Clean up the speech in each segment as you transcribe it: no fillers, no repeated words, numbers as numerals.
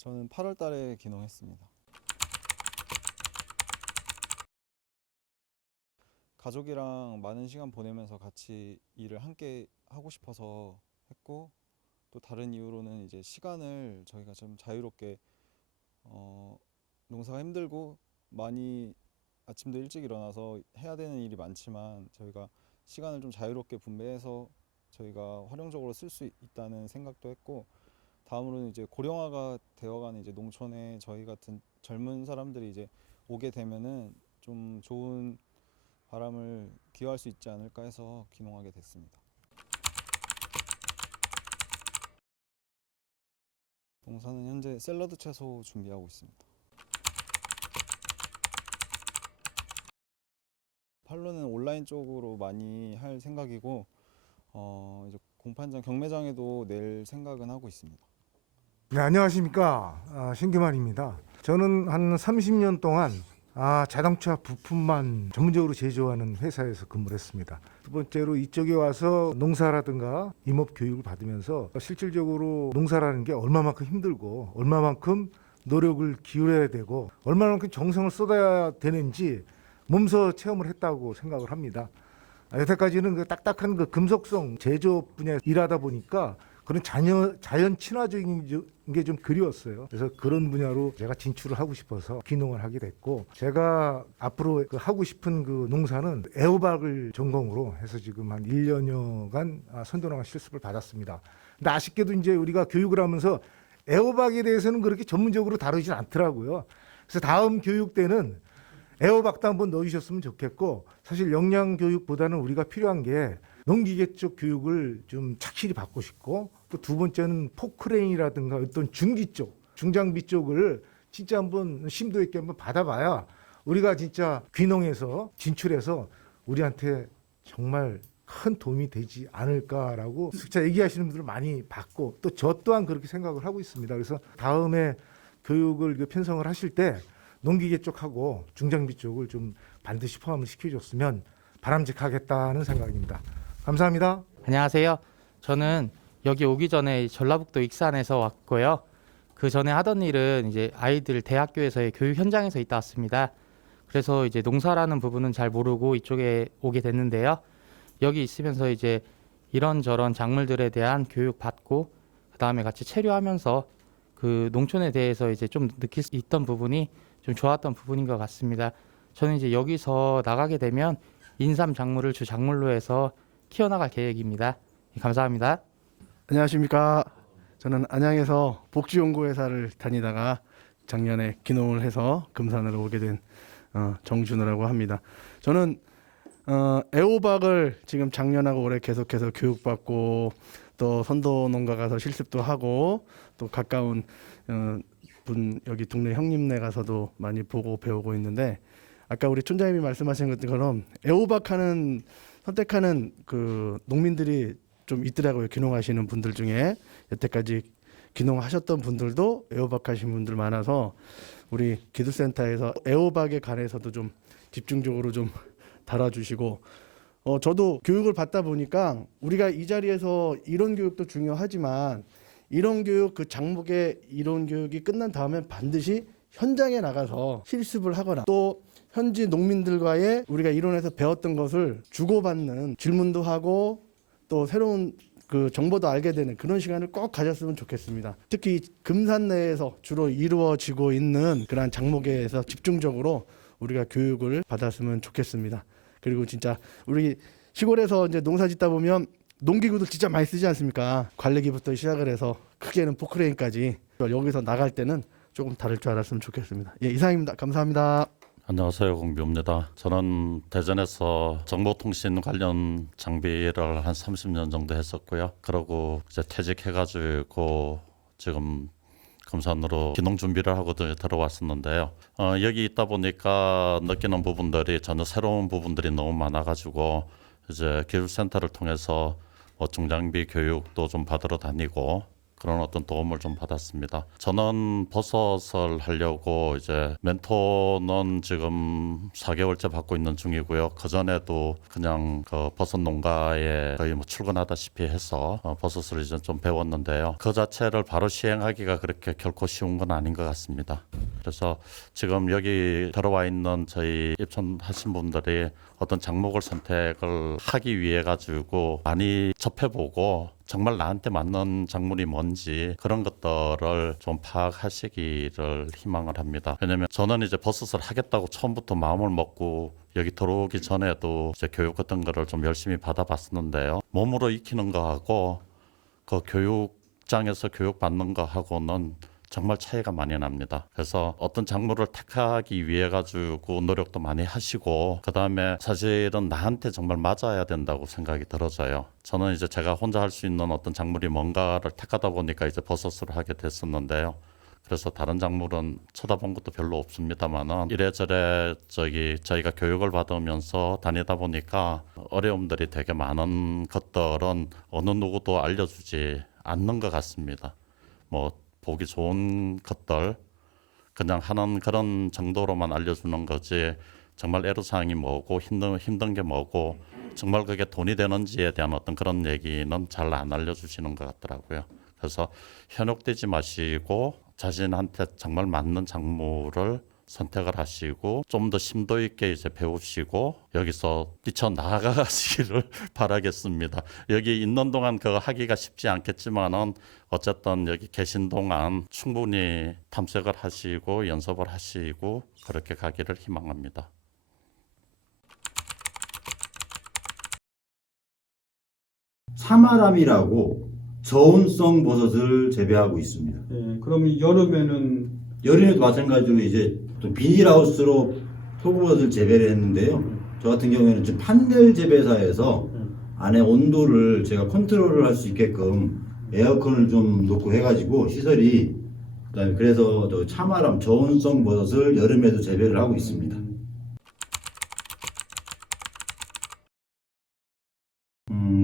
저는 8월 달에 귀농했습니다. 가족이랑 많은 시간 보내면서 같이 일을 함께 하고 싶어서 했고, 또 다른 이유로는 이제 시간을 저희가 좀 자유롭게 농사가 힘들고 많이 아침도 일찍 일어나서 해야 되는 일이 많지만 저희가 시간을 좀 자유롭게 분배해서 저희가 활용적으로 쓸 수 있다는 생각도 했고, 다음으로는 이제 고령화가 되어가는 이제 농촌에 저희 같은 젊은 사람들이 이제 오게 되면은 좀 좋은 바람을 기여할 수 있지 않을까 해서 귀농하게 됐습니다. 농사는 현재 샐러드 채소 준비하고 있습니다. 판로는 온라인 쪽으로 많이 할 생각이고, 이제 공판장 경매장에도 낼 생각은 하고 있습니다. 네, 안녕하십니까. 신규만입니다. 저는 한 30년 동안 자동차 부품만 전문적으로 제조하는 회사에서 근무를 했습니다. 두 번째로 이쪽에 와서 농사라든가 임업 교육을 받으면서 실질적으로 농사라는 게 얼마만큼 힘들고 얼마만큼 노력을 기울여야 되고 얼마만큼 정성을 쏟아야 되는지 몸소 체험을 했다고 생각을 합니다. 여태까지는 그 딱딱한 그 금속성 제조 분야에 일하다 보니까 그런 자연 친화적인 게 좀 그리웠어요. 그래서 그런 분야로 제가 진출을 하고 싶어서 귀농을 하게 됐고, 제가 앞으로 그 하고 싶은 그 농사는 애호박을 전공으로 해서 지금 한 1년여간 선도농가 실습을 받았습니다. 근데 아쉽게도 이제 우리가 교육을 하면서 애호박에 대해서는 그렇게 전문적으로 다루진 않더라고요. 그래서 다음 교육 때는 애호박도 한번 넣어주셨으면 좋겠고, 사실 영양 교육보다는 우리가 필요한 게 농기계 쪽 교육을 좀 착실히 받고 싶고, 또 두 번째는 포크레인이라든가 어떤 중기 쪽, 중장비 쪽을 진짜 한번 심도 있게 한번 받아봐야 우리가 진짜 귀농해서 진출해서 우리한테 정말 큰 도움이 되지 않을까라고 진짜 얘기하시는 분들 많이 봤고, 또 저 또한 그렇게 생각을 하고 있습니다. 그래서 다음에 교육을 편성을 하실 때 농기계 쪽하고 중장비 쪽을 좀 반드시 포함을 시켜줬으면 바람직하겠다는 생각입니다. 감사합니다. 안녕하세요. 저는 여기 오기 전에 전라북도 익산에서 왔고요. 그 전에 하던 일은 이제 아이들 대학교에서의 교육 현장에서 있다 왔습니다. 그래서 이제 농사라는 부분은 잘 모르고 이쪽에 오게 됐는데요. 여기 있으면서 이제 이런저런 작물들에 대한 교육 받고 그다음에 같이 체류하면서 그 농촌에 대해서 이제 좀 느낄 수 있던 부분이 좀 좋았던 부분인 것 같습니다. 저는 이제 여기서 나가게 되면 인삼 작물을 주 작물로 해서 키워나갈 계획입니다. 감사합니다. 안녕하십니까. 저는 안양에서 복지연구회사를 다니다가 작년에 귀농을 해서 금산으로 오게 된 정준호라고 합니다. 저는 애호박을 지금 작년하고 올해 계속해서 교육받고 또 선도 농가 가서 실습도 하고 또 가까운 분 여기 동네 형님네 가서도 많이 보고 배우고 있는데, 아까 우리 촌장님이 말씀하신 것처럼 애호박 선택하는 그 농민들이 좀 있더라고요. 귀농하시는 분들 중에 여태까지 귀농하셨던 분들도 애호박 하신 분들 많아서 우리 기술센터에서 애호박에 관해서도 좀 집중적으로 좀 다뤄주시고, 저도 교육을 받다 보니까 우리가 이 자리에서 이론 교육도 중요하지만 이론 교육 그 장목의 이론 교육이 끝난 다음에 반드시 현장에 나가서 실습을 하거나 또 현지 농민들과의 우리가 이론에서 배웠던 것을 주고받는 질문도 하고 또 새로운 그 정보도 알게 되는 그런 시간을 꼭 가졌으면 좋겠습니다. 특히 금산 내에서 주로 이루어지고 있는 그러한 장목에서 집중적으로 우리가 교육을 받았으면 좋겠습니다. 그리고 진짜 우리 시골에서 이제 농사 짓다 보면 농기구들 진짜 많이 쓰지 않습니까? 관리기부터 시작을 해서 크게는 포크레인까지 여기서 나갈 때는 조금 다를 줄 알았으면 좋겠습니다. 예, 이상입니다. 감사합니다. 안녕하세요, 공비입니다. 저는 대전에서 정보통신 관련 장비 일을 한 30년 정도 했었고요. 그러고 이제 퇴직해가지고 지금 금산으로 귀농 준비를 하고 들어왔었는데요. 여기 있다 보니까 느끼는 부분들이 전혀 새로운 부분들이 너무 많아가지고 이제 기술센터를 통해서 중장비 교육도 좀 받으러 다니고, 그런 어떤 도움을 좀 받았습니다. 저는 버섯을 하려고 이제 멘토는 지금 4개월째 받고 있는 중이고요. 그 전에도 그냥 그 버섯 농가에 거의 뭐 출근하다시피 해서 버섯을 이제 좀 배웠는데요. 그 자체를 바로 시행하기가 그렇게 결코 쉬운 건 아닌 것 같습니다. 그래서 지금 여기 들어와 있는 저희 입촌하신 분들이 어떤 작목을 선택을 하기 위해 가지고 많이 접해보고 정말 나한테 맞는 작물이 뭔지 그런 것들을 좀 파악하시기를 희망을 합니다. 왜냐면 저는 이제 버섯을 하겠다고 처음부터 마음을 먹고 여기 들어오기 전에도 이제 교육 같은 거를 좀 열심히 받아봤었는데요. 몸으로 익히는 거하고 그 교육장에서 교육받는 거하고는 정말 차이가 많이 납니다. 그래서 어떤 작물을 택하기 위해 가지고 노력도 많이 하시고 그 다음에 사실은 나한테 정말 맞아야 된다고 생각이 들어져요. 저는 이제 제가 혼자 할 수 있는 어떤 작물이 뭔가를 택하다 보니까 이제 버섯을 하게 됐었는데요. 그래서 다른 작물은 쳐다본 것도 별로 없습니다만은 이래저래 저희가 교육을 받으면서 다니다 보니까 어려움들이 되게 많은 것들은 어느 누구도 알려주지 않는 것 같습니다. 뭐 보기 좋은 것들 그냥 하는 그런 정도로만 알려주는 거지 정말 애로사항이 뭐고 힘든 게 뭐고 정말 그게 돈이 되는지에 대한 어떤 그런 얘기는 잘 안 알려주시는 것 같더라고요. 그래서 현혹되지 마시고 자신한테 정말 맞는 작물을 선택을 하시고 좀 더 심도 있게 이제 배우시고 여기서 뛰쳐나가시기를 바라겠습니다. 여기 있는 동안 그거 하기가 쉽지 않겠지만은 어쨌든 여기 계신 동안 충분히 탐색을 하시고 연습을 하시고 그렇게 가기를 희망합니다. 사마람이라고 저온성 버섯을 재배하고 있습니다. 예, 그러면 여름에는 여름에도 마찬가지로 이제 또 비닐하우스로 표고버섯을 재배를 했는데요. 저 같은 경우에는 지금 판넬 재배사에서 안에 온도를 제가 컨트롤을 할 수 있게끔 에어컨을 좀 놓고 해가지고 시설이 그다음에 그래서 저 차마람 저온성 버섯을 여름에도 재배를 하고 있습니다.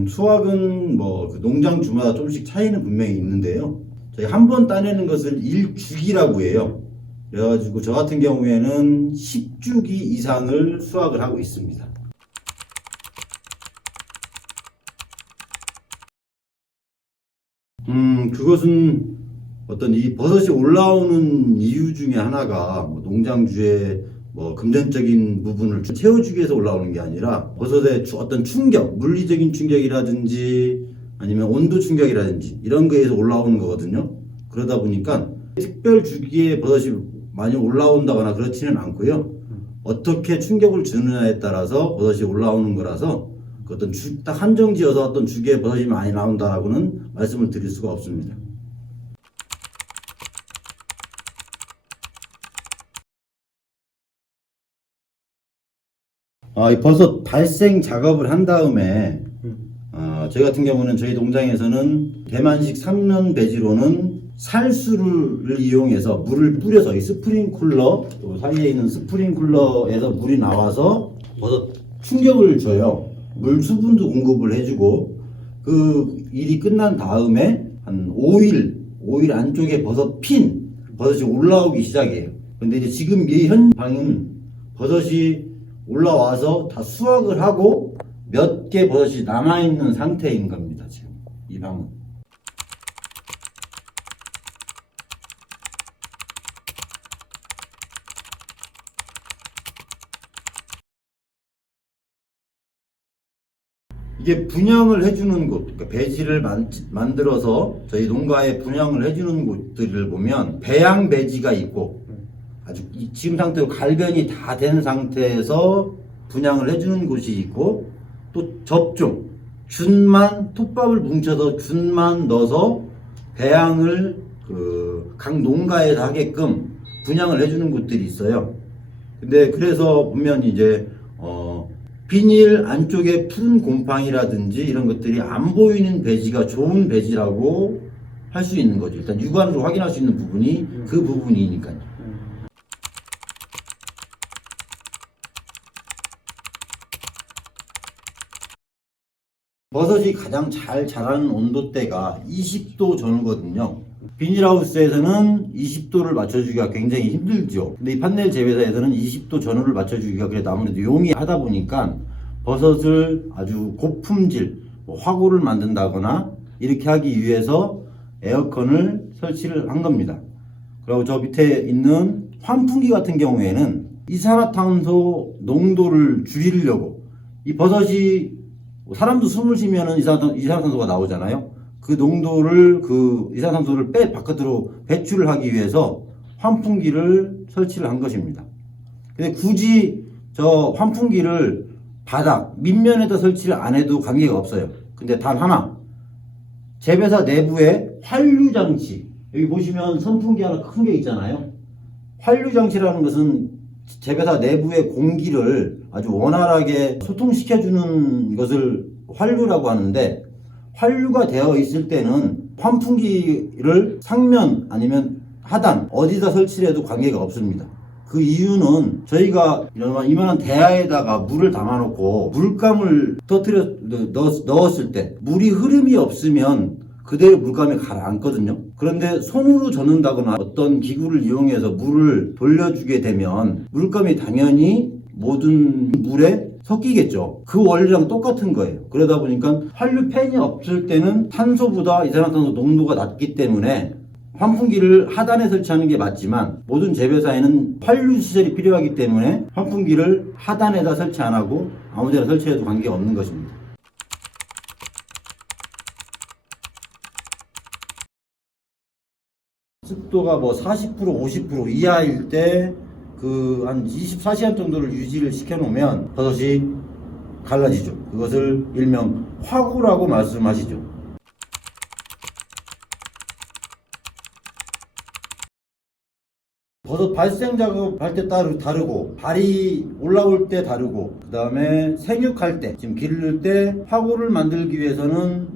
수확은 뭐 그 농장 주마다 조금씩 차이는 분명히 있는데요. 저희 한 번 따내는 것을 1주기라고 해요. 그래가지고 저 같은 경우에는 10주기 이상을 수확을 하고 있습니다. 그것은 어떤 이 버섯이 올라오는 이유 중에 하나가 뭐 농장주의 뭐 금전적인 부분을 채워주기 위해서 올라오는 게 아니라 버섯의 어떤 충격, 물리적인 충격이라든지 아니면 온도 충격이라든지 이런 거에서 올라오는 거거든요. 그러다 보니까 특별 주기에 버섯이 많이 올라온다거나 그렇지는 않고요. 어떻게 충격을 주느냐에 따라서 버섯이 올라오는 거라서 그 어떤 딱 한정지어서 어떤 주기에 버섯이 많이 나온다라고는 말씀을 드릴 수가 없습니다. 이 버섯 발생 작업을 한 다음에 저희 같은 경우는 저희 농장에서는 대만식 3년 배지로는 살수를 이용해서 물을 뿌려서 이 스프링쿨러 사이에 있는 스프링쿨러에서 물이 나와서 버섯 충격을 줘요. 물 수분도 공급을 해주고 그 일이 끝난 다음에 한 5일 안쪽에 버섯이 올라오기 시작해요. 근데 이제 지금 이 현 방은 버섯이 올라와서 다 수확을 하고 몇 개 버섯이 남아있는 상태인 겁니다. 지금 이 방은. 이게 분양을 해주는 곳, 그러니까 배지를 만들어서 저희 농가에 분양을 해주는 곳들을 보면 배양 배지가 있고 아주 지금 상태로 갈변이 다 된 상태에서 분양을 해주는 곳이 있고 또 접종, 균만 톱밥을 뭉쳐서 균만 넣어서 배양을 각 농가에서 하게끔 분양을 해주는 곳들이 있어요. 근데 그래서 보면 이제 비닐 안쪽에 푸른 곰팡이라든지 이런 것들이 안 보이는 배지가 좋은 배지라고 할 수 있는 거죠. 일단 육안으로 확인할 수 있는 부분이 그 부분이니까요. 버섯이 가장 잘 자라는 온도대가 20도 전후거든요. 비닐하우스에서는 20도를 맞춰주기가 굉장히 힘들죠. 근데 이 판넬 재배사에서는 20도 전후를 맞춰주기가 그래도 아무래도 용이하다 보니까 버섯을 아주 고품질, 화구를 만든다거나 이렇게 하기 위해서 에어컨을 설치를 한 겁니다. 그리고 저 밑에 있는 환풍기 같은 경우에는 이산화탄소 농도를 줄이려고, 이 버섯이 사람도 숨을 쉬면은 이산화탄소가 나오잖아요. 그 농도를, 그 이산화탄소를 바깥으로 배출을 하기 위해서 환풍기를 설치를 한 것입니다. 근데 굳이 저 환풍기를 바닥 밑면에다 설치를 안 해도 관계가 없어요. 근데 단 하나, 재배사 내부에 환류 장치, 여기 보시면 선풍기 하나 큰 게 있잖아요. 환류 장치라는 것은 재배사 내부의 공기를 아주 원활하게 소통시켜주는 것을 환류라고 하는데, 환류가 되어 있을 때는 환풍기를 상면 아니면 하단 어디다 설치를 해도 관계가 없습니다. 그 이유는 저희가 이만한 대야에다가 물을 담아놓고 물감을 넣었을 때 물이 흐름이 없으면 그대로 물감이 가라앉거든요. 그런데 손으로 젓는다거나 어떤 기구를 이용해서 물을 돌려주게 되면 물감이 당연히 모든 물에 섞이겠죠. 그 원리랑 똑같은 거예요. 그러다 보니까 환류팬이 없을 때는 탄소보다 이산화탄소 농도가 낮기 때문에 환풍기를 하단에 설치하는 게 맞지만, 모든 재배사에는 환류 시설이 필요하기 때문에 환풍기를 하단에다 설치 안 하고 아무 데나 설치해도 관계가 없는 것입니다. 습도가 40% 50% 이하일 때 그 한 24시간 정도를 유지를 시켜 놓으면 버섯이 갈라지죠. 그것을 일명 화구라고 말씀하시죠. 버섯 발생 작업할 때 다르고, 발이 올라올 때 다르고, 그 다음에 생육할 때, 지금 기를 때 화구를 만들기 위해서는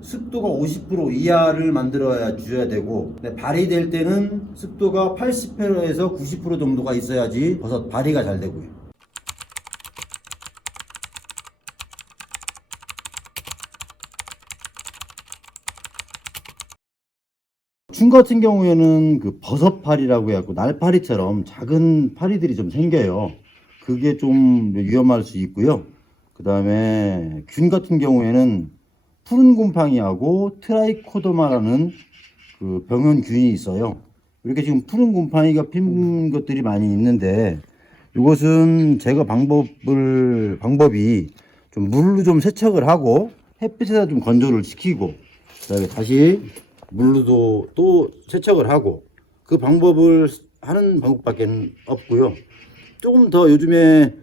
습도가 50% 이하를 만들어야 주어야 되고, 근데 발이 될 때는 습도가 80%에서 90% 정도가 있어야지 버섯 발이가 잘 되고요. 중 같은 경우에는 그 버섯파리라고 해갖고 날파리처럼 작은 파리들이 좀 생겨요. 그게 좀 위험할 수 있고요. 그 다음에 균 같은 경우에는 푸른 곰팡이하고 트라이코더마라는 그 병원균이 있어요. 이렇게 지금 푸른 곰팡이가 핀 것들이 많이 있는데, 이것은 제거 방법이 좀 물로 좀 세척을 하고 햇빛에다 좀 건조를 시키고, 그다음에 다시 물로도 또 세척을 하고, 그 방법을 하는 방법밖에 없고요. 조금 더 요즘에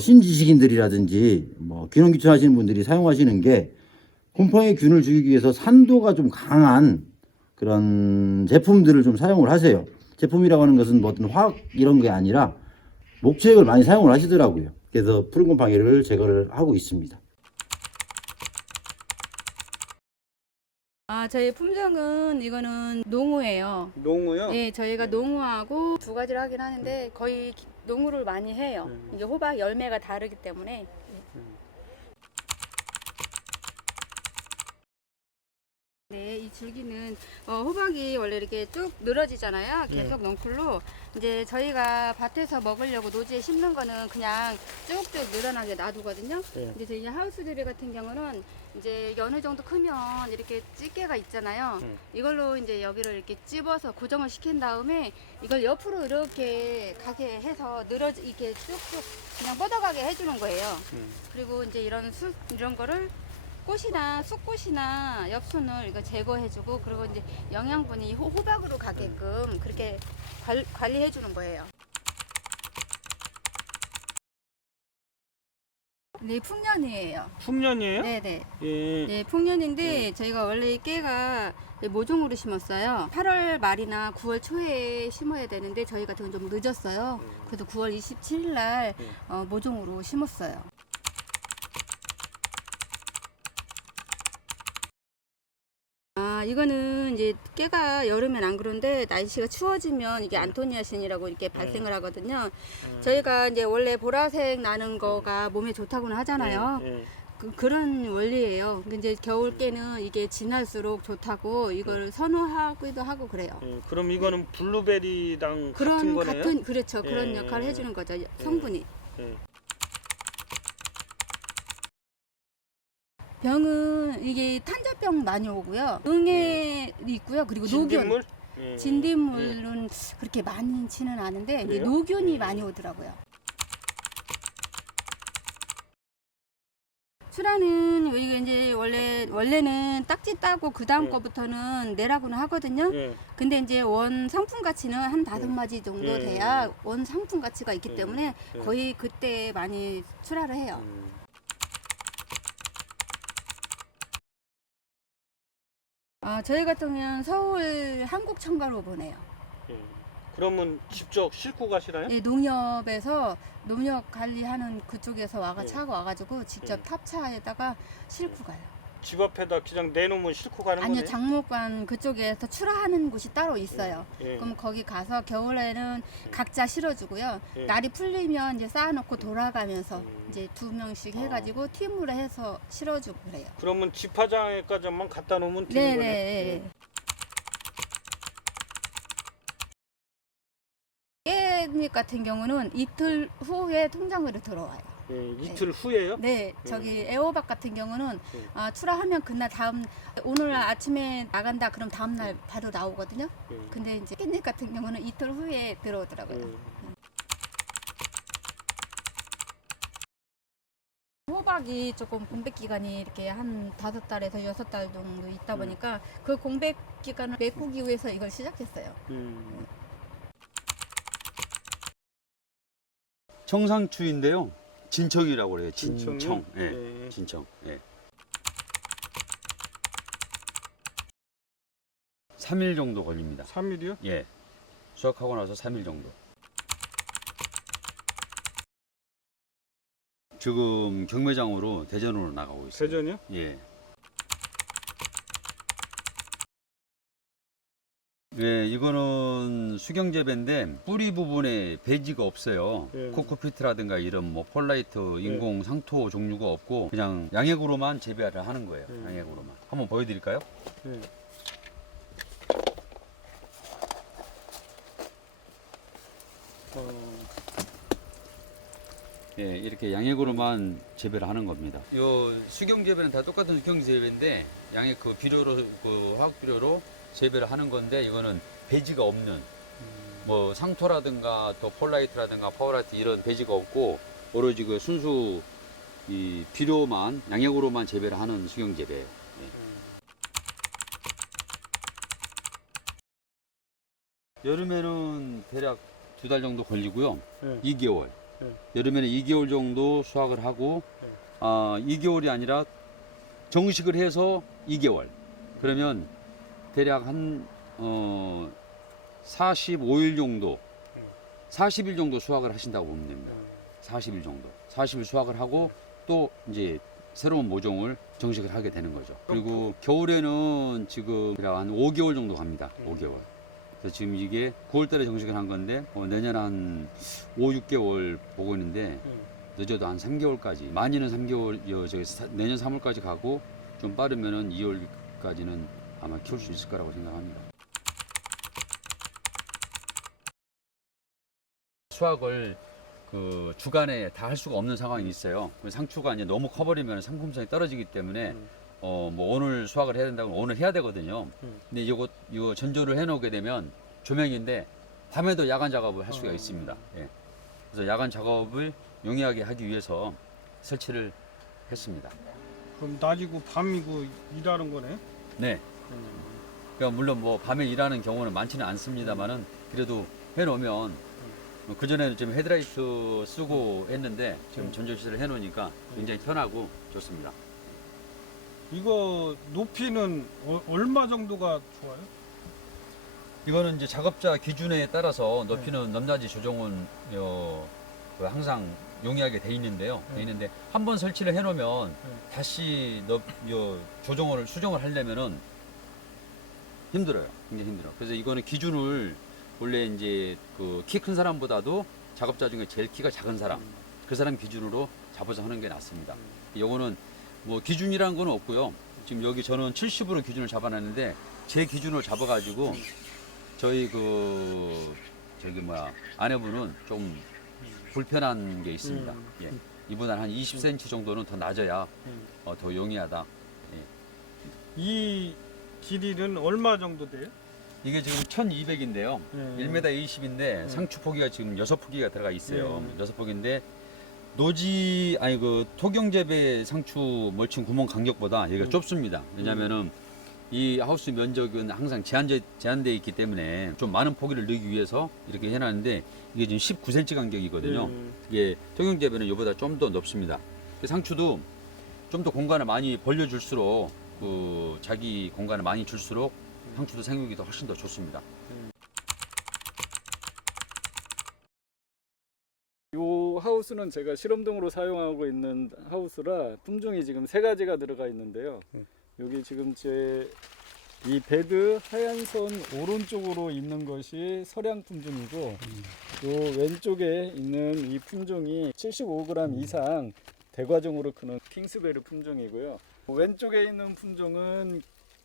신지식인들이라든지 귀농 귀촌하시는 분들이 사용하시는 게, 곰팡이 균을 죽이기 위해서 산도가 좀 강한 그런 제품들을 좀 사용을 하세요. 제품이라고 하는 것은 어떤 화학 이런 게 아니라 목재액을 많이 사용을 하시더라고요. 그래서 푸른 곰팡이를 제거를 하고 있습니다. 저희 품종은 이거는 농우예요. 농우요? 네, 저희가 농우하고 두 가지를 하긴 하는데 거의 농우를 많이 해요. 이게 호박 열매가 다르기 때문에. 네, 이 줄기는 호박이 원래 이렇게 쭉 늘어지잖아요. 계속 넝쿨로. 이제 저희가 밭에서 먹으려고 노지에 심는 거는 그냥 쭉쭉 늘어나게 놔두거든요. 근데 저희 하우스들이 같은 경우는 이제 어느 정도 크면 이렇게 찌개가 있잖아요. 이걸로 이제 여기를 이렇게 찝어서 고정을 시킨 다음에 이걸 옆으로 이렇게 가게 해서 이렇게 쭉쭉 그냥 뻗어가게 해주는 거예요. 그리고 이제 이런 거를 꽃이나 쑥꽃이나 엽순을 이거 제거해주고, 그리고 이제 영양분이 호박으로 가게끔 그렇게 관리해주는 거예요. 네, 풍년이에요. 풍년이에요? 네네. 예. 네, 풍년인데 저희가 원래 이 깨가 모종으로 심었어요. 8월 말이나 9월 초에 심어야 되는데 저희 같은 건 좀 늦었어요. 그래서 9월 27일 날 모종으로 심었어요. 이거는 이제 깨가 여름엔 안 그런데 날씨가 추워지면 이게 안토니아신이라고 이렇게 발생을 하거든요. 저희가 이제 원래 보라색 나는 거가 몸에 좋다고는 하잖아요. 그런 원리예요. 근데 이제 겨울께는 이게 진할수록 좋다고 이걸 선호하기도 하고 그래요. 예, 그럼 이거는 블루베리랑 같은 그런 거네요? 그렇죠. 그런 예, 역할을 예. 해주는 거죠. 성분이. 예. 병은 이게 탄저병 많이 오고요. 응애 있고요. 그리고 노균. 진딧물? 예. 진딧물은 그렇게 많지는 않은데 이제 그래요? 노균이 예. 많이 오더라고요. 출하는 이게 이제 원래는 딱지 따고 그 다음 예. 거부터는 내라고는 하거든요. 예. 근데 이제 원 상품 가치는 한 5마디 정도 예. 돼야 원 상품 가치가 있기 예. 때문에 예. 거의 그때 많이 출하를 해요. 저희 같은 경우는 서울 한국청가로 보내요. 예. 그러면 직접 싣고 가시나요? 예, 농협에서 농협 관리하는 그쪽에서 예. 차가 와가지고 직접 예. 탑차에다가 싣고 가요. 집 앞에다 그냥 내놓으면 싣고 가는 아니요, 거네요? 장목관 그쪽에서 출하하는 곳이 따로 있어요. 예. 그럼 거기 가서 겨울에는 각자 실어주고요. 예. 날이 풀리면 이제 쌓아놓고 돌아가면서 음. 이제 2명씩 해가지고 팀으로 해서 실어주고 그래요. 그러면 집화장에까지만 갖다 놓으면 되는 거네요? 네네. 깻잎 같은 경우는 이틀 후에 통장으로 들어와요. 예, 이틀 후에요? 네, 저기 애호박 같은 경우는 출하하면 그날 오늘 아침에 나간다 그럼 다음 날 바로 나오거든요. 예. 근데 이제 깻잎 같은 경우는 이틀 후에 들어오더라고요. 예. 호박이 조금 공백 기간이 이렇게 한 5달에서 6달 정도 있다 보니까 그 공백 기간을 메꾸기 위해서 이걸 시작했어요. 청상추인데요. 진청이라고 그래요. 진청이요? 진청. 예. 예. 진청. 예. 3일 정도 걸립니다. 3일이요? 예. 수확하고 나서 3일 정도. 지금 경매장으로 대전으로 나가고 있어요. 대전이요? 예. 예, 이거는 수경재배인데 뿌리 부분에 배지가 없어요. 예. 코코피트라든가 이런 뭐 폴라이트, 인공 상토 종류가 없고 그냥 양액으로만 재배를 하는 거예요. 예. 양액으로만. 한번 보여드릴까요? 예. 예, 이렇게 양액으로만 재배를 하는 겁니다. 요 수경재배는 다 똑같은 수경재배인데 양액 그 비료로 그 화학 비료로 재배를 하는 건데 이거는 배지가 없는 뭐 상토라든가 또 폴라이트라든가 파워라이트 이런 배지가 없고 오로지 그 순수 이 비료만 양액으로만 재배를 하는 수경재배예요. 예. 여름에는 대략 2달 정도 걸리고요. 예. 2개월. 네. 여름에는 2개월 정도 수확을 하고, 네. 2개월이 아니라 정식을 해서 2개월. 그러면 대략 한, 45일 정도, 40일 정도 수확을 하신다고 보면 됩니다. 40일 정도. 40일 수확을 하고 또 이제 새로운 모종을 정식을 하게 되는 거죠. 그리고 겨울에는 지금 대략 한 5개월 정도 갑니다. 5개월. 그래서 지금 이게 9월달에 정식을 한 건데 내년 한 5, 6개월 보고 있는데 늦어도 한 3개월까지 많이는 3개월 내년 3월까지 가고 좀 빠르면은 2월까지는 아마 키울 수 있을 거라고 생각합니다. 수확을 그 주간에 다 할 수가 없는 상황이 있어요. 상추가 이제 너무 커버리면 상품성이 떨어지기 때문에 뭐 오늘 수확을 해야 된다고 오늘 해야 되거든요. 근데 이거 전조를 해놓게 되면 조명인데 밤에도 야간 작업을 할 수가 있습니다. 예. 그래서 야간 작업을 용이하게 하기 위해서 설치를 했습니다. 그럼 낮이고 밤이고 일하는 거네? 네. 그러니까 물론 뭐 밤에 일하는 경우는 많지는 않습니다만은 그래도 해놓으면 그 전에는 좀 헤드라이트 쓰고 했는데 지금 전조 시설을 해놓으니까 굉장히 편하고 좋습니다. 이거 높이는 얼마 정도가 좋아요? 이거는 이제 작업자 기준에 따라서 높이는 넘낮이 조정은 항상 용이하게 돼 있는데요. 돼 있는데 한번 설치를 해놓으면 다시 수정을 하려면은 힘들어요. 굉장히 힘들어. 그래서 이거는 기준을 원래 이제 그 키 큰 사람보다도 작업자 중에 제일 키가 작은 사람 그 사람 기준으로 잡아서 하는 게 낫습니다. 요거는 뭐 기준이라는 건 없고요. 지금 여기 저는 70으로 기준을 잡아놨는데 제 기준을 잡아가지고 저희 아내분은 좀 불편한 게 있습니다. 예. 이분은 한 20cm 정도는 더 낮아야 더 용이하다. 이 길이는 얼마 정도 돼요? 이게 지금 1200인데요. 1m 20인데 상추 포기가 지금 6포기가 들어가 있어요. 6포기인데 토경재배 상추 멀칭 구멍 간격보다 여기가 좁습니다. 왜냐면은 이 하우스 면적은 항상 제한되어 있기 때문에 좀 많은 포기를 넣기 위해서 이렇게 해놨는데 이게 지금 19cm 간격이거든요. 이게 토경재배는 이보다 좀 더 넓습니다. 상추도 좀 더 공간을 많이 벌려줄수록 자기 공간을 많이 줄수록 상추도 생육이 더 훨씬 더 좋습니다. 이 하우스는 제가 실험동으로 사용하고 있는 하우스라 품종이 지금 3가지가 들어가 있는데요. 여기 지금 제 이 베드 하얀 선 오른쪽으로 있는 것이 서량 품종이고 요 왼쪽에 있는 이 품종이 75g 이상 대과정으로 크는 킹스베리 품종이고요. 왼쪽에 있는 품종은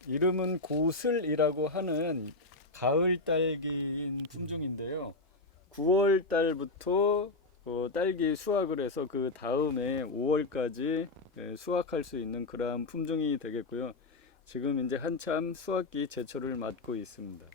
이름은 고슬이라고 하는 가을 딸기인 품종인데요. 9월 달부터 딸기 수확을 해서 그 다음에 5월까지 수확할 수 있는 그러한 품종이 되겠고요. 지금 이제 한참 수확기 제철을 맞고 있습니다.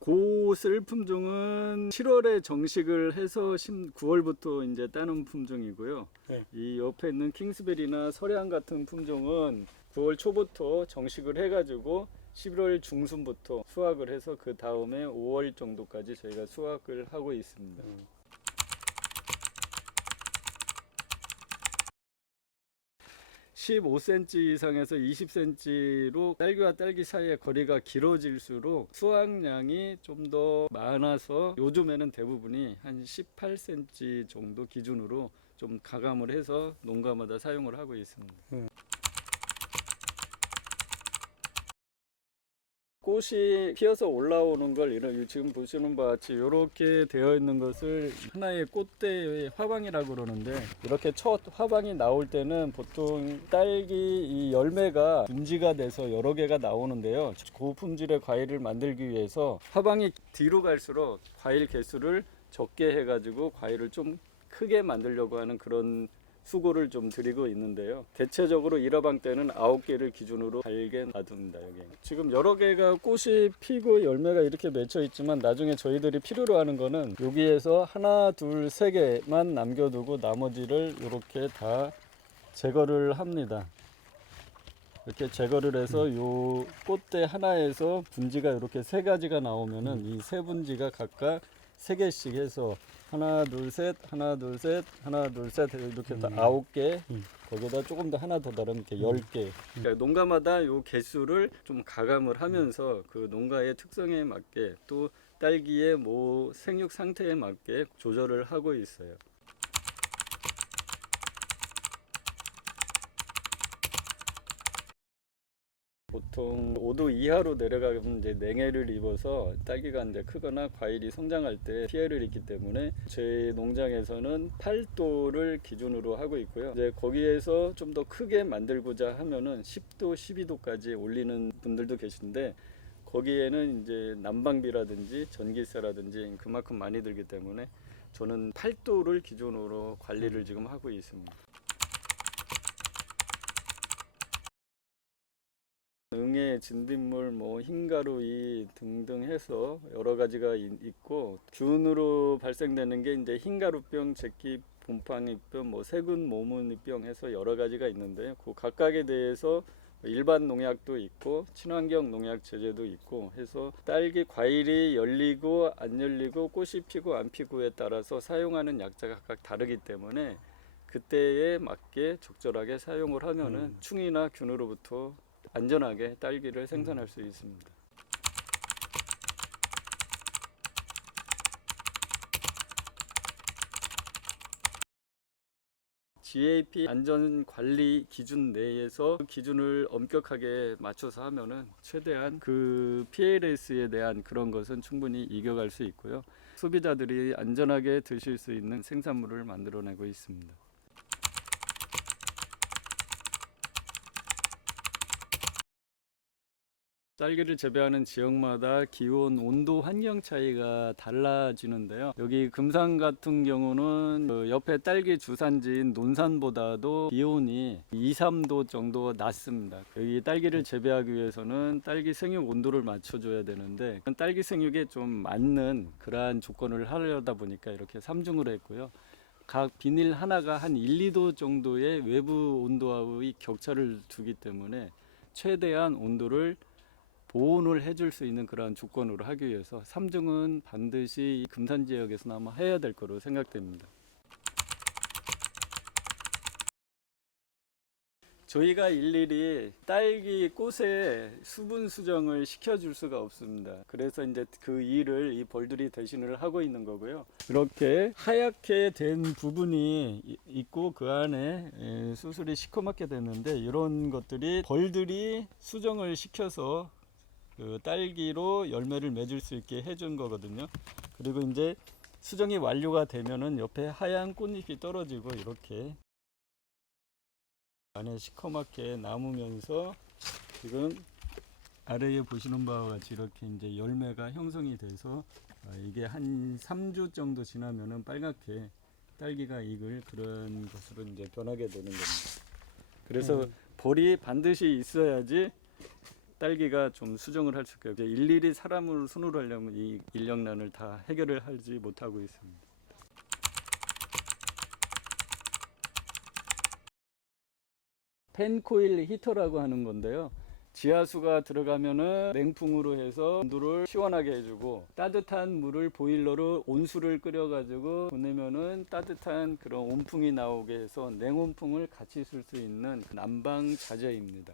고슬 품종은 7월에 정식을 해서 9월부터 이제 따는 품종이고요. 이 옆에 있는 킹스베리나 서량 같은 품종은 9월 초부터 정식을 해가지고 11월 중순부터 수확을 해서 그 다음에 5월 정도까지 저희가 수확을 하고 있습니다. 15cm 이상에서 20cm로 딸기와 딸기 사이의 거리가 길어질수록 수확량이 좀 더 많아서 요즘에는 대부분이 한 18cm 정도 기준으로 좀 가감을 해서 농가마다 사용을 하고 있습니다. 꽃이 피어서 올라오는 걸 지금 보시는 바와 같이 이렇게 되어 있는 것을 하나의 꽃대의 화방이라고 그러는데, 이렇게 첫 화방이 나올 때는 보통 딸기 이 열매가 분지가 돼서 여러 개가 나오는데요. 고품질의 과일을 만들기 위해서 화방이 뒤로 갈수록 과일 개수를 적게 해가지고 과일을 좀 크게 만들려고 하는 그런 수고를 좀 드리고 있는데요. 대체적으로 1화방 때는 9개를 기준으로 달게 놔둡니다. 여기 지금 여러 개가 꽃이 피고 열매가 이렇게 맺혀 있지만 나중에 저희들이 필요로 하는 거는 여기에서 하나, 둘, 3개만 남겨두고 나머지를 이렇게 다 제거를 합니다. 이렇게 제거를 해서 요 꽃대 하나에서 분지가 이렇게 3가지가 나오면은 이 3분지가 각각 3개씩 해서 하나 둘 셋 하나 둘 셋 하나 둘 셋 이렇게 다 9개, 거기다 조금 더 하나 더 다르면 이렇게 10개. 그러니까 농가마다 요 개수를 좀 가감을 하면서 그 농가의 특성에 맞게 또 딸기의 생육 상태에 맞게 조절을 하고 있어요. 보통 5도 이하로 내려가면 이제 냉해를 입어서 딸기가 이제 크거나 과일이 성장할 때 피해를 입기 때문에 제 농장에서는 8도를 기준으로 하고 있고요. 이제 거기에서 좀 더 크게 만들고자 하면은 10도, 12도까지 올리는 분들도 계신데, 거기에는 이제 난방비라든지 전기세라든지 그만큼 많이 들기 때문에 저는 8도를 기준으로 관리를 지금 하고 있습니다. 응애, 진딧물, 흰가루이 등등 해서 여러 가지가 있고, 균으로 발생되는 게 이제 흰가루병, 제끼, 곰팡이병, 세균 모문이병 해서 여러 가지가 있는데요. 그 각각에 대해서 일반 농약도 있고 친환경 농약 제제도 있고 해서 딸기 과일이 열리고 안 열리고 꽃이 피고 안 피고에 따라서 사용하는 약자가 각각 다르기 때문에 그때에 맞게 적절하게 사용을 하면은 충이나 균으로부터 안전하게 딸기를 생산할 수 있습니다. GAP 안전 관리 기준 내에서 그 기준을 엄격하게 맞춰서 하면은 최대한 그 PLS에 대한 그런 것은 충분히 이겨갈 수 있고요. 소비자들이 안전하게 드실 수 있는 생산물을 만들어내고 있습니다. 딸기를 재배하는 지역마다 기온, 온도, 환경 차이가 달라지는데요. 여기 금산 같은 경우는 그 옆에 딸기 주산지인 논산보다도 기온이 2, 3도 정도 낮습니다. 여기 딸기를 재배하기 위해서는 딸기 생육 온도를 맞춰줘야 되는데 딸기 생육에 좀 맞는 그러한 조건을 하려다 보니까 이렇게 3중으로 했고요. 각 비닐 하나가 한 1, 2도 정도의 외부 온도와의 격차를 두기 때문에 최대한 온도를 보온을 해줄 수 있는 그런 조건으로 하기 위해서 3중은 반드시 금산 지역에서는 아마 해야 될 거로 생각됩니다. 저희가 일일이 딸기 꽃에 수분 수정을 시켜줄 수가 없습니다. 그래서 이제 그 일을 이 벌들이 대신을 하고 있는 거고요. 이렇게 하얗게 된 부분이 있고 그 안에 수술이 시커멓게 됐는데 이런 것들이 벌들이 수정을 시켜서 그 딸기로 열매를 맺을 수 있게 해준 거거든요. 그리고 이제 수정이 완료가 되면은 옆에 하얀 꽃잎이 떨어지고 이렇게 안에 시커멓게 남으면서 지금 아래에 보시는 바와 같이 이렇게 이제 열매가 형성이 돼서 이게 한 3주 정도 지나면은 빨갛게 딸기가 익을 그런 것으로 이제 변하게 되는 겁니다. 그래서 벌이 반드시 있어야지 딸기가 좀 수정을 할 수 있고요. 일일이 사람을 손으로 하려면 이 인력난을 다 해결을 하지 못하고 있습니다. 펜코일 히터라고 하는 건데요. 지하수가 들어가면은 냉풍으로 해서 온도를 시원하게 해주고 따뜻한 물을 보일러로 온수를 끓여가지고 보내면은 따뜻한 그런 온풍이 나오게 해서 냉온풍을 같이 쓸 수 있는 난방 자재입니다.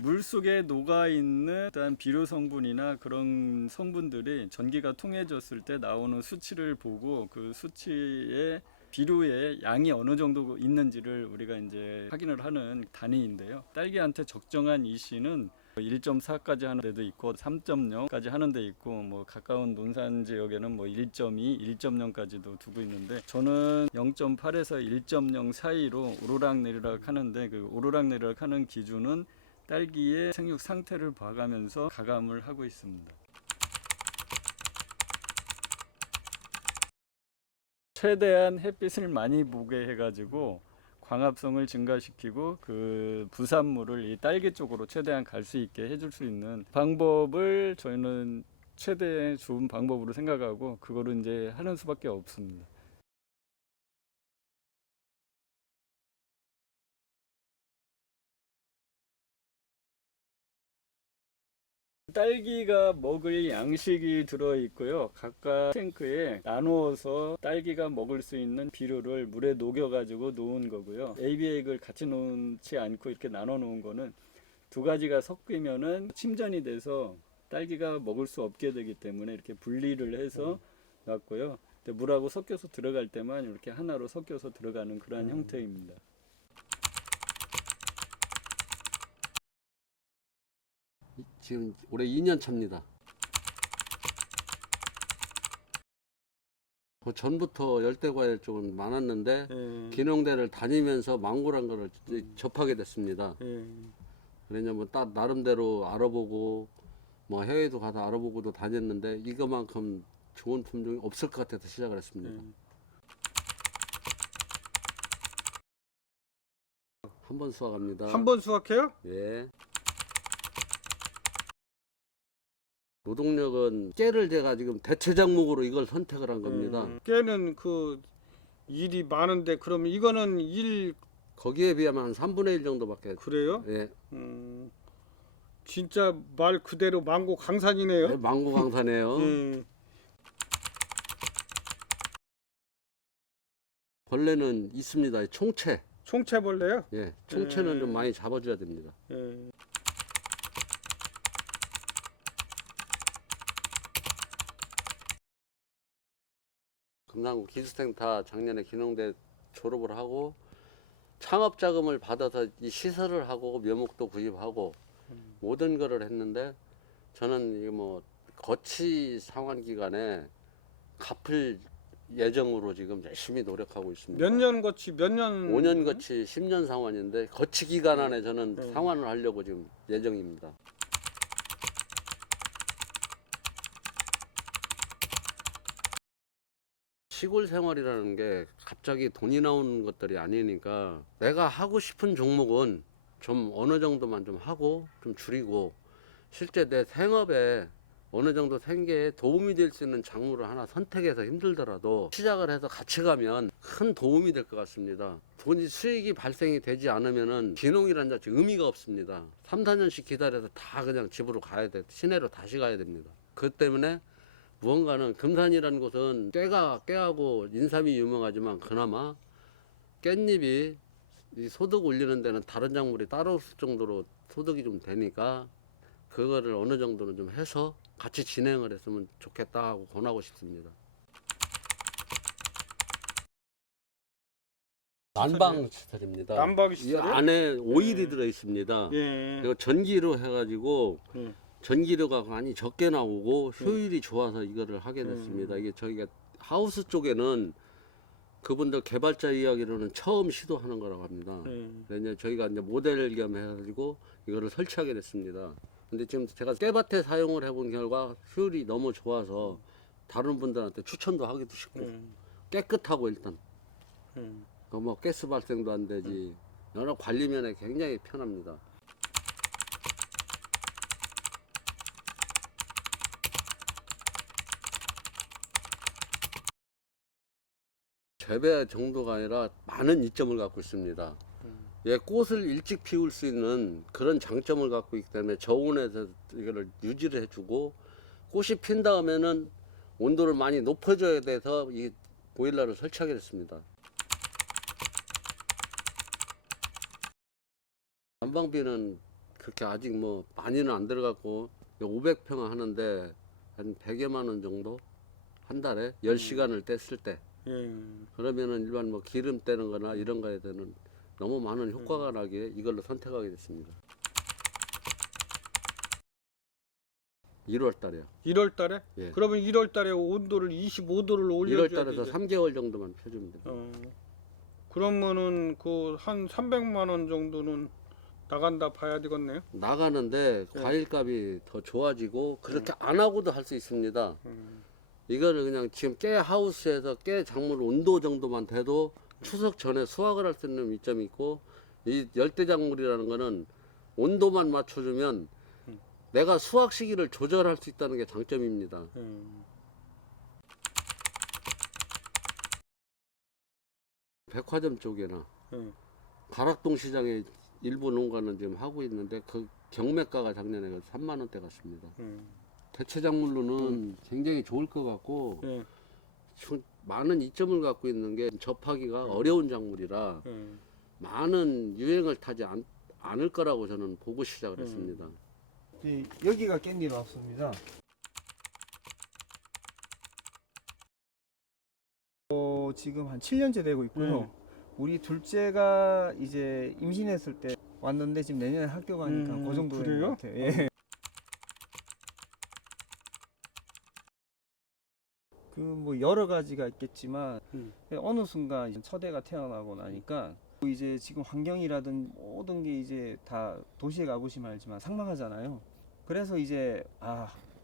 물 속에 녹아있는 일단 비료 성분이나 그런 성분들이 전기가 통해졌을 때 나오는 수치를 보고 그 수치의 비료의 양이 어느 정도 있는지를 우리가 이제 확인을 하는 단위인데요. 딸기한테 적정한 이시는 1.4까지 하는 데도 있고 3.0까지 하는 데 있고 뭐 가까운 논산 지역에는 뭐 1.2, 1.0까지도 두고 있는데 저는 0.8에서 1.0 사이로 오르락내리락 하는데 그 오르락내리락 하는 기준은 딸기의 생육 상태를 봐가면서 가감을 하고 있습니다. 최대한 햇빛을 많이 보게 해가지고 광합성을 증가시키고 그 부산물을 이 딸기 쪽으로 최대한 갈 수 있게 해줄 수 있는 방법을 저희는 최대의 좋은 방법으로 생각하고 그거를 이제 하는 수밖에 없습니다. 딸기가 먹을 양식이 들어 있고요. 각각 탱크에 나누어서 딸기가 먹을 수 있는 비료를 물에 녹여 가지고 놓은 거고요. AB액을 같이 놓지 않고 이렇게 나눠 놓은 거는 두 가지가 섞이면은 침전이 돼서 딸기가 먹을 수 없게 되기 때문에 이렇게 분리를 해서 놨고요. 물하고 섞여서 들어갈 때만 이렇게 하나로 섞여서 들어가는 그러한 형태입니다. 지금 올해 2년 차입니다. 그 전부터 열대과일 쪽은 많았는데 기농대를 다니면서 망고란 거를 접하게 됐습니다. 왜냐면 딱 나름대로 알아보고 뭐 해외도 가서 알아보고도 다녔는데 이거만큼 좋은 품종이 없을 것 같아서 시작을 했습니다. 한 번 수확합니다. 한 번 수확해요? 예. 노동력은 깨를 제가 지금 대체 작목으로 이걸 선택을 한 겁니다. 깨는 그 일이 많은데 그러면 이거는 일 거기에 비하면 한 3분의 1 정도밖에. 그래요? 예. 진짜 말 그대로 망고 강산이네요. 네, 망고 강산이에요. 벌레는 있습니다. 총채. 총채벌레요? 예. 총채는 좀 많이 잡아줘야 됩니다. 금산구 기술센터 작년에 기농대 졸업을 하고 창업 자금을 받아서 이 시설을 하고 묘목도 구입하고 모든 거를 했는데 저는 이게 뭐 거치 상환 기간에 갚을 예정으로 지금 열심히 노력하고 있습니다. 몇 년 거치 몇 년? 5년 거치 10년 상환인데 거치 기간 안에 저는 상환을 하려고 지금 예정입니다. 시골 생활이라는 게 갑자기 돈이 나오는 것들이 아니니까 내가 하고 싶은 종목은 좀 어느 정도만 좀 하고 좀 줄이고 실제 내 생업에 어느 정도 생계에 도움이 될 수 있는 작물을 하나 선택해서 힘들더라도 시작을 해서 같이 가면 큰 도움이 될 것 같습니다. 돈이 수익이 발생이 되지 않으면은 귀농이라는 자체 의미가 없습니다. 3, 4년씩 기다려서 다 그냥 집으로 가야 돼. 시내로 다시 가야 됩니다. 그 때문에 무언가는 금산이라는 곳은 깨하고 인삼이 유명하지만 그나마 깻잎이 이 소득 올리는 데는 다른 작물이 따로 없을 정도로 소득이 좀 되니까 그거를 어느 정도는 좀 해서 같이 진행을 했으면 좋겠다 하고 권하고 싶습니다. 난방 시설입니다. 난방 이 시설이요? 안에 오일이 들어 있습니다. 예. 이거 전기로 해가지고 예. 전기료가 많이 적게 나오고 효율이 좋아서 이거를 하게 됐습니다. 이게 저희가 하우스 쪽에는 그분들 개발자 이야기로는 처음 시도하는 거라고 합니다. 그래서 저희가 이제 모델 겸 해가지고 이거를 설치하게 됐습니다. 근데 지금 제가 깨밭에 사용을 해본 결과 효율이 너무 좋아서 다른 분들한테 추천도 하기도 쉽고 깨끗하고 일단 뭐 가스 발생도 안 되지 여러 관리 면에 굉장히 편합니다. 재배 정도가 아니라 많은 이점을 갖고 있습니다. 예, 꽃을 일찍 피울 수 있는 그런 장점을 갖고 있기 때문에 저온에서 이거를 유지를 해주고 꽃이 핀 다음에는 온도를 많이 높여줘야 돼서 이 보일러를 설치하게 됐습니다. 난방비는 그렇게 아직 뭐 많이는 안 들어갔고 500평 하는데 한 100여만 원 정도 한 달에 10시간을 뗐을 때 그러면은 일반 뭐 기름 떼는 거나 이런 거에 대한 너무 많은 효과가 나기에 이걸로 선택하게 됐습니다. 1월 달에요. 1월 달에? 예. 그러면 1월 달에 온도를 25도를 1월 올려줘야 달에서 되죠. 3개월 정도만 펴줍니다. 그러면은 그 한 300만 원 정도는 나간다 봐야 되겠네요. 나가는데 과일값이 더 좋아지고 그렇게 안 하고도 할 수 있습니다. 이거를 그냥 지금 깨 하우스에서 깨 작물 온도 정도만 돼도 추석 전에 수확을 할 수 있는 이점이 있고 이 열대 작물이라는 거는 온도만 맞춰주면 내가 수확 시기를 조절할 수 있다는 게 장점입니다. 백화점 쪽에나 가락동 시장에 일부 농가는 지금 하고 있는데 그 경매가가 작년에 3만 원대 갔습니다. 대체 작물로는 굉장히 좋을 것 같고 많은 이점을 갖고 있는 게 접하기가 어려운 작물이라 많은 유행을 타지 않을 거라고 저는 보고 시작을 했습니다. 여기가 깻잎 합수입니다. 지금 한 7년째 되고 있고요. 우리 둘째가 이제 임신했을 때 왔는데 지금 내년에 학교 가니까 그 정도 되는 것 같아요. 예. 그 뭐 여러 가지가 있겠지만 어느 순간 이제 첫애가 태어나고 나니까 이제 지금 환경이라든 모든 게 이제 다 도시에 가보시면 알지만 상망하잖아요. 그래서 이제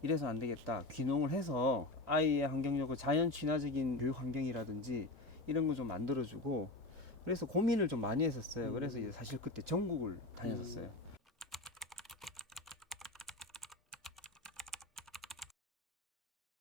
이래서 안 되겠다. 귀농을 해서 아이의 환경적으로 자연 친화적인 교육 환경이라든지 이런 거 좀 만들어주고 그래서 고민을 좀 많이 했었어요. 그래서 이제 사실 그때 전국을 다녔었어요.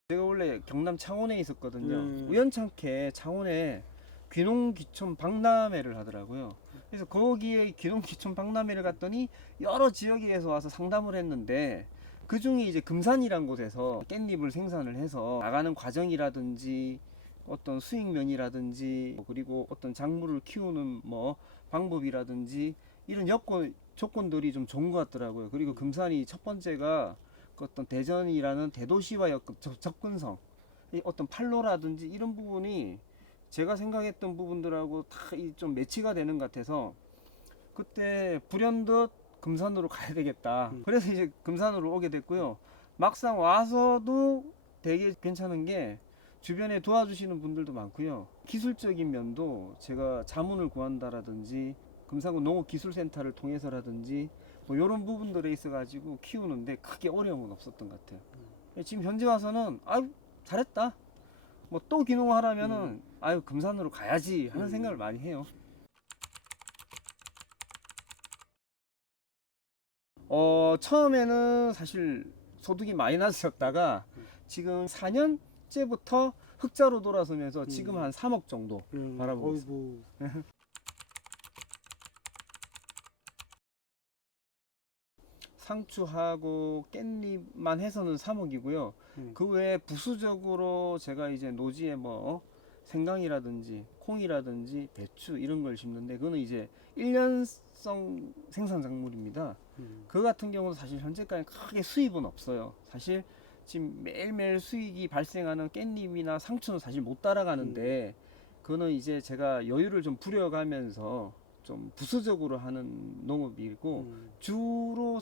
제가 원래 경남 창원에 있었거든요. 우연찮게 창원에 귀농귀촌 박람회를 하더라고요. 그래서 거기에 귀농귀촌 박람회를 갔더니 여러 지역에서 와서 상담을 했는데 그 중에 이제 금산이란 곳에서 깻잎을 생산을 해서 나가는 과정이라든지 어떤 수익면이라든지 그리고 어떤 작물을 키우는 뭐 방법이라든지 이런 조건들이 좀 좋은 것 같더라고요. 그리고 금산이 첫 번째가 그 어떤 대전이라는 대도시와의 접근성 이 어떤 판로라든지 이런 부분이 제가 생각했던 부분들하고 다 좀 매치가 되는 것 같아서 그때 불현듯 금산으로 가야 되겠다. 그래서 이제 금산으로 오게 됐고요. 막상 와서도 되게 괜찮은 게 주변에 도와주시는 분들도 많고요. 기술적인 면도 제가 자문을 구한다라든지 금산구 농업기술센터를 통해서라든지 뭐 이런 부분들에 있어가지고 키우는데 크게 어려움은 없었던 것 같아요. 지금 현재 와서는 아유 잘했다. 뭐 또 귀농하라면은 아유 금산으로 가야지 하는 생각을 많이 해요. 처음에는 사실 소득이 마이너스였다가 지금 4년째부터 흑자로 돌아서면서 지금 한 3억 정도 바라보고 있습니다. 상추하고 깻잎만 해서는 3억이고요. 그 외에 부수적으로 제가 이제 노지에 뭐 생강이라든지 콩이라든지 배추 이런 걸 심는데 그거는 이제 1년성 생산 작물입니다. 그 같은 경우는 사실 현재까지 크게 수입은 없어요. 사실 지금 매일매일 수익이 발생하는 깻잎이나 상추는 사실 못 따라가는데 그거는 이제 제가 여유를 좀 부려가면서 좀 부수적으로 하는 농업이고 주로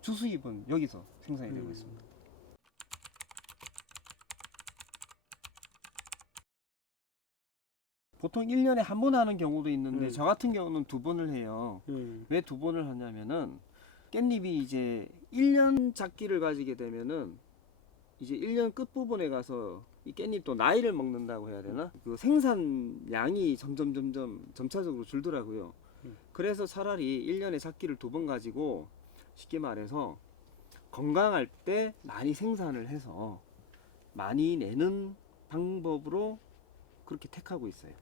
주수입은 여기서 생산이 되고 있습니다. 보통 1년에 한 번 하는 경우도 있는데 저 같은 경우는 2번을 해요. 왜 2번을 하냐면은 깻잎이 이제 1년 작기를 가지게 되면은 이제 1년 끝부분에 가서 이 깻잎도 나이를 먹는다고 해야 되나? 그 생산량이 점차적으로 줄더라고요. 그래서 차라리 1년에 작기를 2번 가지고 쉽게 말해서 건강할 때 많이 생산을 해서 많이 내는 방법으로 그렇게 택하고 있어요.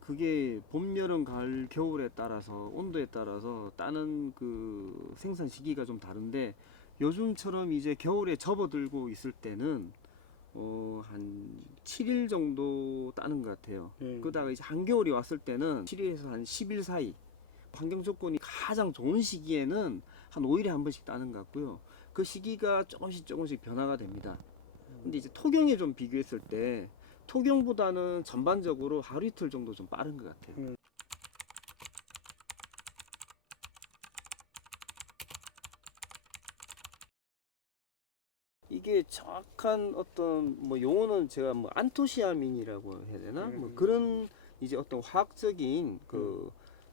그게 봄, 여름, 가을, 겨울에 따라서 온도에 따라서 따는 그 생산 시기가 좀 다른데 요즘처럼 이제 겨울에 접어들고 있을 때는 한 7일 정도 따는 것 같아요. 그러다가 이제 한겨울이 왔을 때는 7일에서 한 10일 사이 환경 조건이 가장 좋은 시기에는 한 5일에 한 번씩 따는 것 같고요. 그 시기가 조금씩 변화가 됩니다. 근데 이제 토경에 좀 비교했을 때 토경보다는 전반적으로 하루 이틀 정도 좀 빠른 것 같아요. 이게 정확한 어떤 뭐 용어는 제가 뭐 안토시아닌이라고 해야 되나? 뭐 그런 이제 어떤 화학적인 그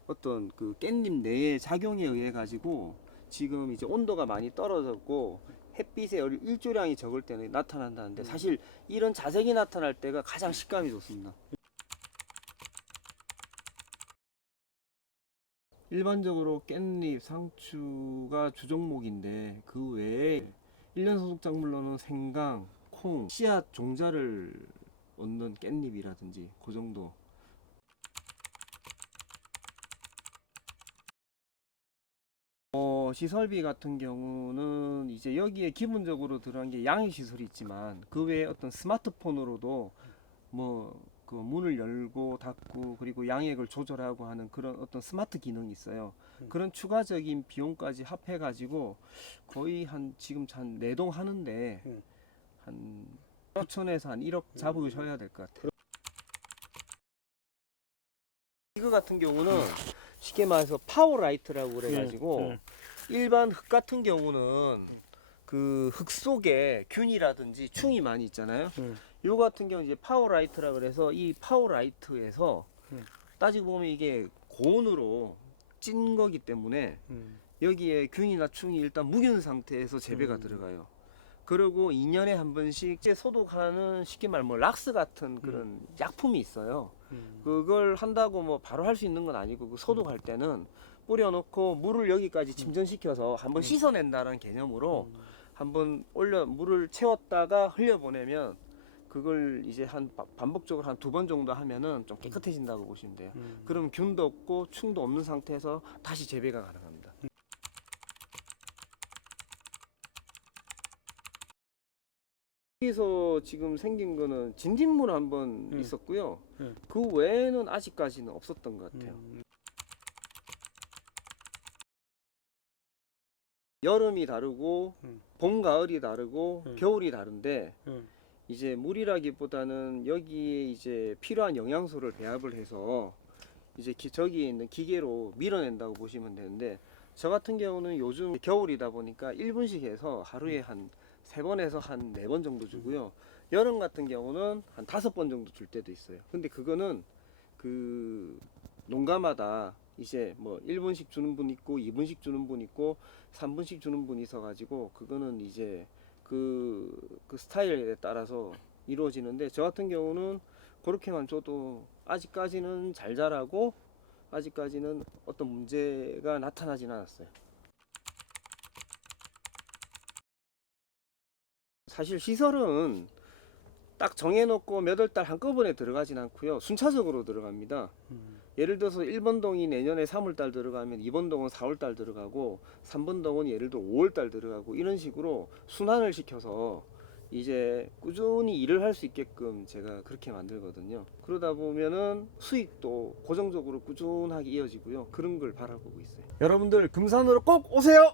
어떤 그 깻잎 내의 작용에 의해 가지고 지금 이제 온도가 많이 떨어졌고 햇빛의 일조량이 적을 때는 나타난다는데 사실 이런 자색이 나타날 때가 가장 식감이 좋습니다. 일반적으로 깻잎, 상추가 주종목인데 그 외에 1년 소득 작물로는 생강, 콩, 씨앗 종자를 얻는 깻잎이라든지 그 정도. 시설비 같은 경우는 이제 여기에 기본적으로 들어간 게 양육 시설이 있지만 그 외에 어떤 스마트폰으로도 뭐 그 문을 열고 닫고 그리고 양액을 조절하고 하는 그런 어떤 스마트 기능이 있어요. 그런 추가적인 비용까지 합해 가지고 거의 지금 한 4동 하는데 한 9천에서 한 1억 잡으셔야 될 것 같아요. 이거 같은 경우는 쉽게 말해서 파워라이트라고 그래가지고 일반 흙 같은 경우는 그 흙 속에 균이라든지 충이 많이 있잖아요. 요 같은 경우 이제 파워라이트라 그래서 이 파워라이트에서 따지고 보면 이게 고온으로 찐 거기 때문에 여기에 균이나 충이 일단 묵은 상태에서 재배가 들어가요. 그리고 2년에 한 번씩 이제 소독하는 쉽게 말하면 뭐 락스 같은 그런 약품이 있어요. 그걸 한다고 뭐 바로 할 수 있는 건 아니고 그 소독할 때는 뿌려놓고 물을 여기까지 침전시켜서 한번 씻어낸다는 개념으로 한번 물을 채웠다가 흘려보내면 그걸 이제 반복적으로 한 2번 정도 하면은 좀 깨끗해진다고 보시면 돼요. 그럼 균도 없고 충도 없는 상태에서 다시 재배가 가능합니다. 여기서 지금 생긴 거는 진딧물 한번 있었고요. 그 외에는 아직까지는 없었던 것 같아요. 여름이 다르고 봄, 가을이 다르고 음. 겨울이 다른데 음. 이제 물이라기보다는 여기에 이제 필요한 영양소를 배합을 해서 이제 저기에 있는 기계로 밀어낸다고 보시면 되는데, 저 같은 경우는 요즘 겨울이다 보니까 1분씩 해서 하루에 한 3번에서 한 4번 정도 주고요. 여름 같은 경우는 한 5번 정도 줄 때도 있어요. 근데 그거는 그 농가마다 이제 뭐 1분씩 주는 분 있고 2분씩 주는 분 있고 3분씩 주는 분이 있어 가지고 그거는 이제 그 스타일에 따라서 이루어지는데, 저 같은 경우는 그렇게만 줘도 아직까지는 잘 자라고 아직까지는 어떤 문제가 나타나진 않았어요. 사실 시설은 딱 정해놓고 몇 월 달 한꺼번에 들어가진 않고요. 순차적으로 들어갑니다. 예를 들어서 1번 동이 내년에 3월 달 들어가면 2번 동은 4월 달 들어가고 3번 동은 예를 들어 5월 달 들어가고, 이런 식으로 순환을 시켜서 이제 꾸준히 일을 할 수 있게끔 제가 그렇게 만들거든요. 그러다 보면은 수익도 고정적으로 꾸준하게 이어지고요. 그런 걸 바라보고 있어요. 여러분들 금산으로 꼭 오세요.